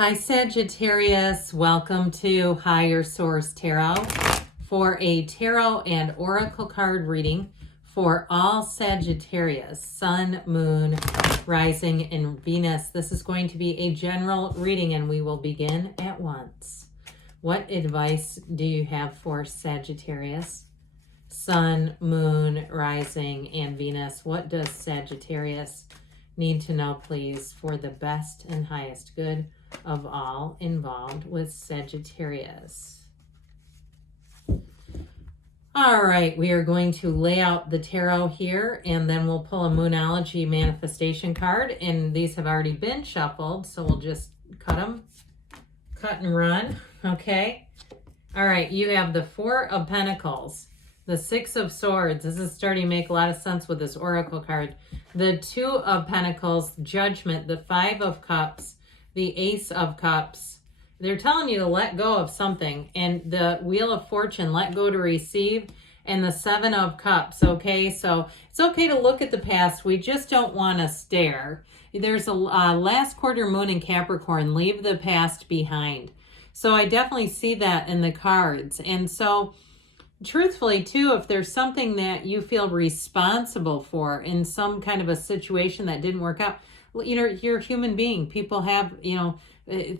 Hi Sagittarius, welcome to Higher Source Tarot for a tarot and oracle card reading for all Sagittarius, Sun, Moon, Rising, and Venus. This is going to be a general reading and we will begin at once. What advice do you have for Sagittarius, Sun, Moon, Rising, and Venus? What does Sagittarius need to know, please, for the best and highest good of all involved with Sagittarius? All right, we are going to lay out the tarot here, and then we'll pull a Moonology manifestation card, and these have already been shuffled, so we'll just cut and run, okay? All right, you have the Four of Pentacles, the Six of Swords. This is starting to make a lot of sense with this oracle card. The Two of Pentacles, Judgment, the Five of Cups, the Ace of Cups. They're telling you to let go of something. And the Wheel of Fortune, let go to receive. And the Seven of Cups, okay? So it's okay to look at the past. We just don't want to stare. There's a last quarter moon in Capricorn, leave the past behind. So I definitely see that in the cards. And so truthfully too, if there's something that you feel responsible for in some kind of a situation that didn't work out, you know, you're a human being. People have, you know,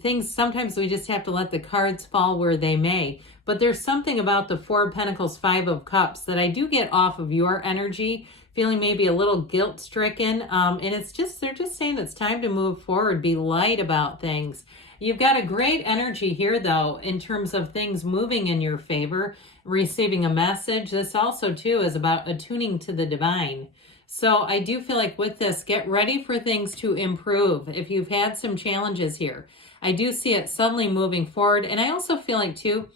things, sometimes we just have to let the cards fall where they may. But there's something about the Four of Pentacles, Five of Cups that I do get off of your energy, feeling maybe a little guilt stricken. And it's just, they're just saying it's time to move forward, be light about things. You've got a great energy here though, in terms of things moving in your favor, receiving a message. This also too is about attuning to the divine. So I do feel like with this, get ready for things to improve. If you've had some challenges here, I do see it suddenly moving forward. And I also feel like too,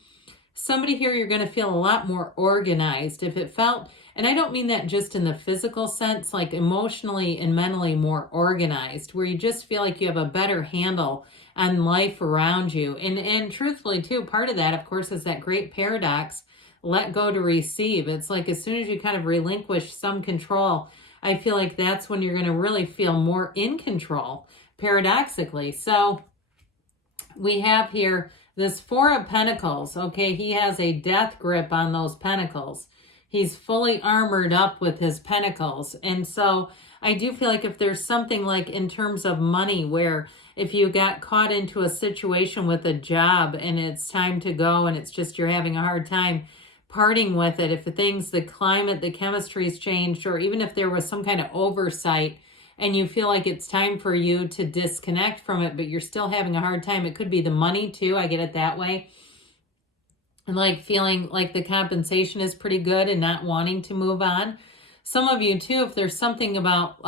somebody here, you're going to feel a lot more organized. If it felt, and I don't mean that just in the physical sense, like emotionally and mentally more organized, where you just feel like you have a better handle on life around you. And truthfully too, part of that, of course, is that great paradox, let go to receive. It's like as soon as you kind of relinquish some control, I feel like that's when you're going to really feel more in control, paradoxically. So we have here this Four of Pentacles. Okay, he has a death grip on those pentacles. He's fully armored up with his pentacles. And so I do feel like if there's something like in terms of money, where if you got caught into a situation with a job and it's time to go and it's just you're having a hard time parting with it, if the things, the climate, the chemistry's changed, or even if there was some kind of oversight and you feel like it's time for you to disconnect from it, but you're still having a hard time. It could be the money too. I get it that way. And like feeling like the compensation is pretty good and not wanting to move on. Some of you too, if there's something about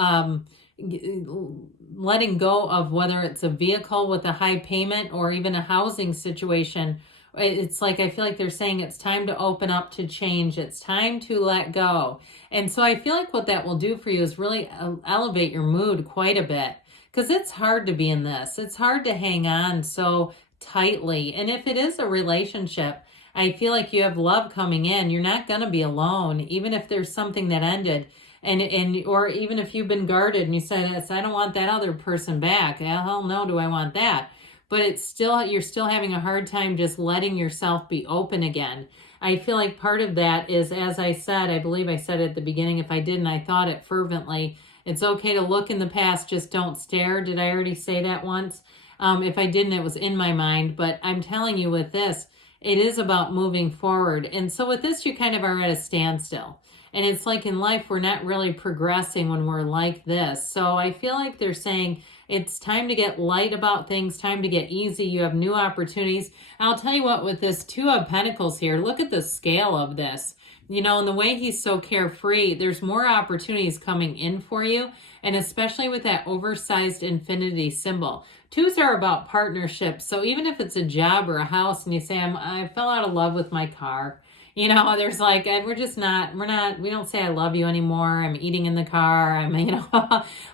letting go of whether it's a vehicle with a high payment or even a housing situation, it's like I feel like they're saying it's time to open up to change. It's time to let go. And so I feel like what that will do for you is really elevate your mood quite a bit, because it's hard to be in this. It's hard to hang on so tightly. And if it is a relationship, I feel like you have love coming in. You're not going to be alone, even if there's something that ended. Or even if you've been guarded and you said, I don't want that other person back. Hell no, do I want that? But it's still, you're still having a hard time just letting yourself be open again. I feel like part of that is, as I said, I believe I said at the beginning, if I didn't, I thought it fervently. It's okay to look in the past, just don't stare. Did I already say that once? If I didn't, it was in my mind. But I'm telling you with this, it is about moving forward. And so with this, you kind of are at a standstill. And it's like in life, we're not really progressing when we're like this. So I feel like they're saying it's time to get light about things, time to get easy. You have new opportunities. I'll tell you what, with this Two of Pentacles here, look at the scale of this. You know, and the way he's so carefree, there's more opportunities coming in for you. And especially with that oversized infinity symbol. Twos are about partnerships. So even if it's a job or a house and you say, I fell out of love with my car. You know, there's like, we don't say I love you anymore. I'm eating in the car. I'm,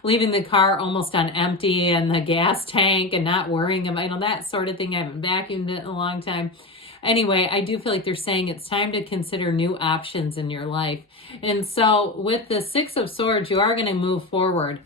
leaving the car almost on empty and the gas tank and not worrying about, that sort of thing. I haven't vacuumed it in a long time. Anyway, I do feel like they're saying it's time to consider new options in your life. And so with the Six of Swords, you are going to move forward.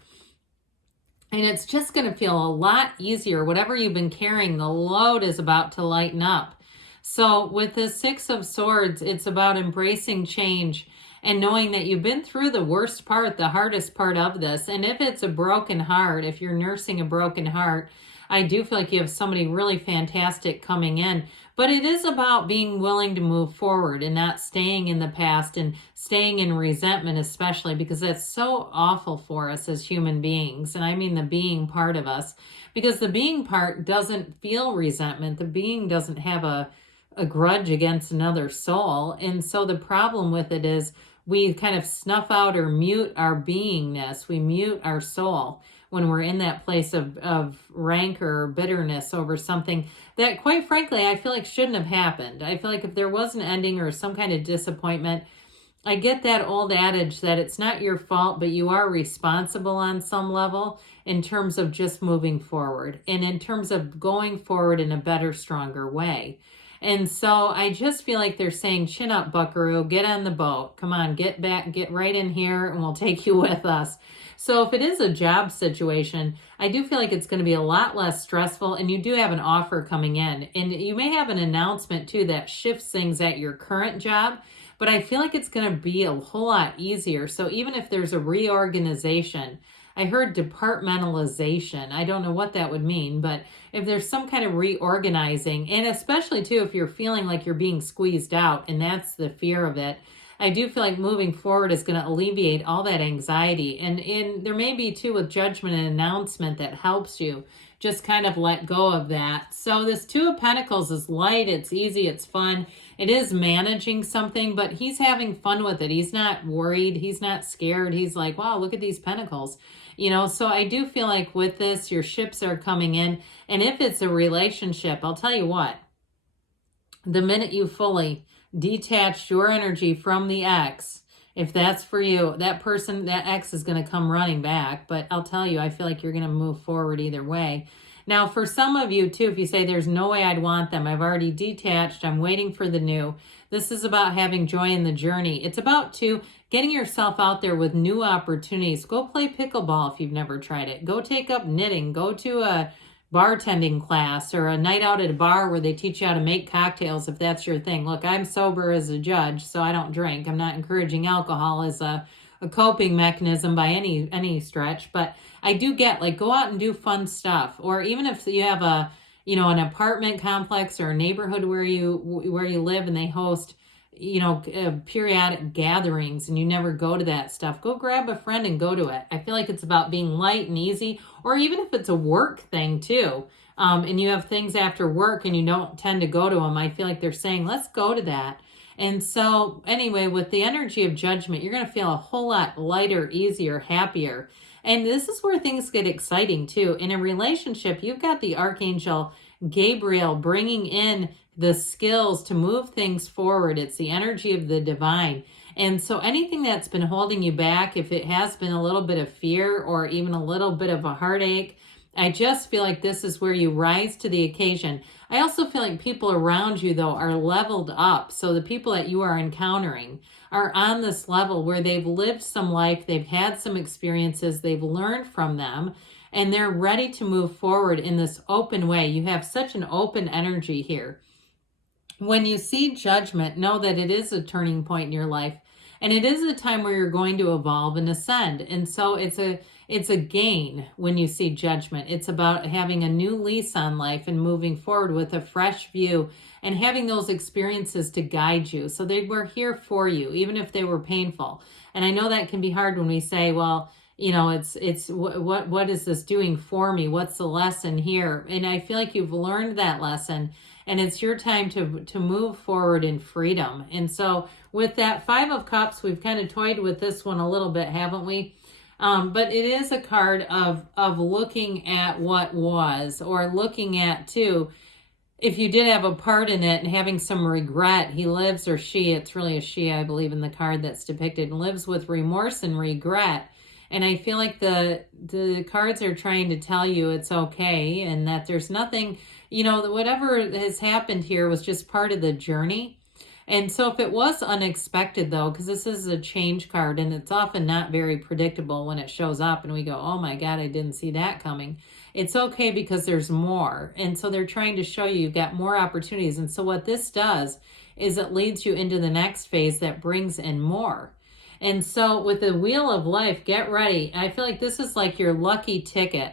And it's just going to feel a lot easier. Whatever you've been carrying, the load is about to lighten up. So with the Six of Swords, it's about embracing change and knowing that you've been through the worst part, the hardest part of this. And if it's a broken heart, if you're nursing a broken heart, I do feel like you have somebody really fantastic coming in. But it is about being willing to move forward and not staying in the past and staying in resentment, especially because that's so awful for us as human beings. And I mean the being part of us, because the being part doesn't feel resentment. The being doesn't have a grudge against another soul. And so the problem with it is we kind of snuff out or mute our beingness. We mute our soul when we're in that place of rancor or bitterness over something that, quite frankly, I feel like shouldn't have happened. I feel like if there was an ending or some kind of disappointment, I get that old adage that it's not your fault, but you are responsible on some level in terms of just moving forward and in terms of going forward in a better, stronger way. And so I just feel like they're saying, chin up, buckaroo, get on the boat. Come on, get back, get right in here, and we'll take you with us. So if it is a job situation, I do feel like it's going to be a lot less stressful, and you do have an offer coming in. And you may have an announcement, too, that shifts things at your current job, but I feel like it's going to be a whole lot easier. So even if there's a reorganization, I heard departmentalization. I don't know what that would mean, but if there's some kind of reorganizing, and especially too, if you're feeling like you're being squeezed out, and that's the fear of it, I do feel like moving forward is going to alleviate all that anxiety. And there may be too with judgment and announcement that helps you just kind of let go of that. So this Two of Pentacles is light, it's easy, it's fun. It is managing something, but he's having fun with it. He's not worried, he's not scared. He's like, wow, look at these pentacles. You know, so I do feel like with this, your ships are coming in. And if it's a relationship, I'll tell you what, the minute you fully detach your energy from the ex, if that's for you, that person, that ex is going to come running back. But I'll tell you, I feel like you're going to move forward either way. Now, for some of you too, if you say there's no way I'd want them, I've already detached, I'm waiting for the new. This is about having joy in the journey. It's about too getting yourself out there with new opportunities. Go play pickleball if you've never tried it. Go take up knitting. Go to a bartending class or a night out at a bar where they teach you how to make cocktails if that's your thing. Look, I'm sober as a judge, so I don't drink. I'm not encouraging alcohol as a coping mechanism by any stretch, but I do get, like, go out and do fun stuff. Or even if you have a, you know, an apartment complex or a neighborhood where you live and they host, you know, periodic gatherings and you never go to that stuff, go grab a friend and go to it. I feel like it's about being light and easy. Or even if it's a work thing too, and you have things after work and you don't tend to go to them, I feel like they're saying, let's go to that. And so anyway, with the energy of judgment, you're going to feel a whole lot lighter, easier, happier. And this is where things get exciting too. In a relationship, you've got the Archangel Gabriel bringing in the skills to move things forward. It's the energy of the divine. And so anything that's been holding you back, if it has been a little bit of fear or even a little bit of a heartache, I just feel like this is where you rise to the occasion. I also feel like people around you, though, are leveled up. So the people that you are encountering are on this level where they've lived some life, they've had some experiences, they've learned from them, and they're ready to move forward in this open way. You have such an open energy here. When you see judgment, know that it is a turning point in your life. And it is a time where you're going to evolve and ascend. And so it's a gain when you see judgment. It's about having a new lease on life and moving forward with a fresh view and having those experiences to guide you. So they were here for you, even if they were painful. And I know that can be hard when we say, well, you know, it's what is this doing for me? What's the lesson here? And I feel like you've learned that lesson. And it's your time to move forward in freedom. And so with that Five of Cups, we've kind of toyed with this one a little bit, haven't we? But it is a card of looking at what was, or looking at, too, if you did have a part in it and having some regret. He lives, or she, it's really a she, I believe, in the card that's depicted, lives with remorse and regret. And I feel like the cards are trying to tell you it's okay and that there's nothing, you know, whatever has happened here was just part of the journey. And so if it was unexpected though, because this is a change card and it's often not very predictable when it shows up and we go, oh my God, I didn't see that coming. It's okay because there's more. And so they're trying to show you you've got more opportunities. And so what this does is it leads you into the next phase that brings in more. And so with the Wheel of Life, get ready. I feel like this is like your lucky ticket.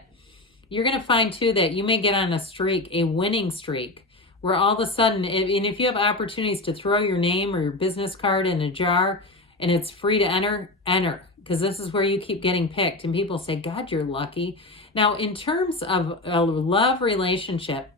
You're going to find too that you may get on a streak, a winning streak, where all of a sudden, and if you have opportunities to throw your name or your business card in a jar and it's free to enter, enter, because this is where you keep getting picked. And people say, God, you're lucky. Now, in terms of a love relationship,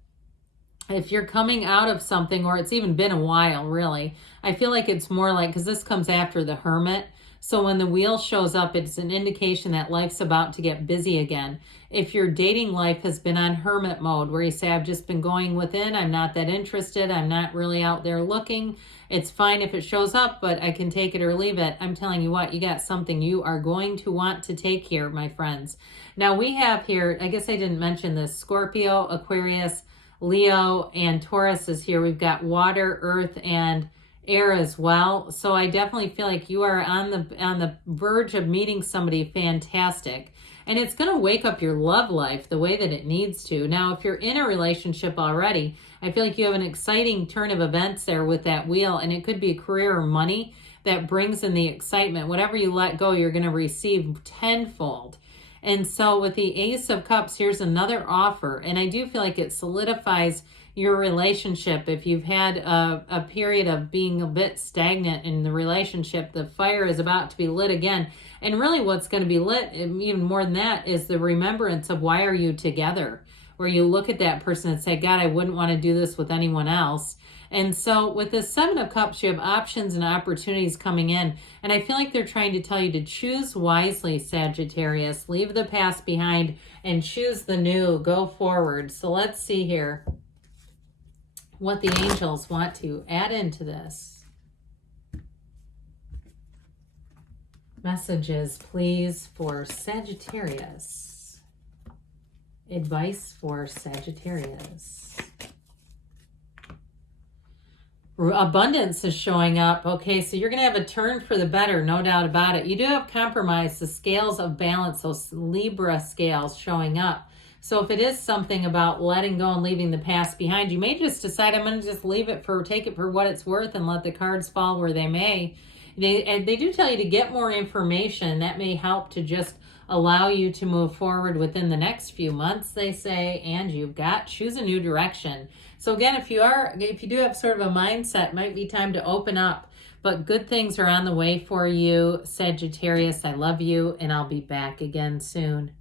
if you're coming out of something, or it's even been a while, really, I feel like it's more like, because this comes after the Hermit. So when the wheel shows up, it's an indication that life's about to get busy again. If your dating life has been on hermit mode, where you say, I've just been going within, I'm not that interested, I'm not really out there looking, it's fine if it shows up, but I can take it or leave it. I'm telling you what, you got something you are going to want to take here, my friends. Now we have here, I guess I didn't mention this, Scorpio, Aquarius, Leo, and Taurus is here. We've got water, earth, and air as well. So I definitely feel like you are on the verge of meeting somebody fantastic. And it's going to wake up your love life the way that it needs to. Now, if you're in a relationship already, I feel like you have an exciting turn of events there with that wheel. And it could be career or money that brings in the excitement. Whatever you let go, you're going to receive tenfold. And so with the Ace of Cups, here's another offer. And I do feel like it solidifies your relationship. If you've had a period of being a bit stagnant in the relationship, the fire is about to be lit again. And really what's going to be lit, even more than that, is the remembrance of why are you together? Where you look at that person and say, God, I wouldn't want to do this with anyone else. And so with the Seven of Cups, you have options and opportunities coming in. And I feel like they're trying to tell you to choose wisely, Sagittarius. Leave the past behind and choose the new. Go forward. So let's see here what the angels want to add into this. Messages, please, for Sagittarius. Advice for Sagittarius. Abundance is showing up. Okay, so you're going to have a turn for the better, no doubt about it. You do have compromise, the scales of balance, those Libra scales showing up. So if it is something about letting go and leaving the past behind, you may just decide, I'm going to just take it for what it's worth and let the cards fall where they may. They do tell you to get more information. That may help to just allow you to move forward within the next few months, they say, and you've got choose a new direction. So again, if you do have sort of a mindset, it might be time to open up, but good things are on the way for you, Sagittarius. I love you, and I'll be back again soon.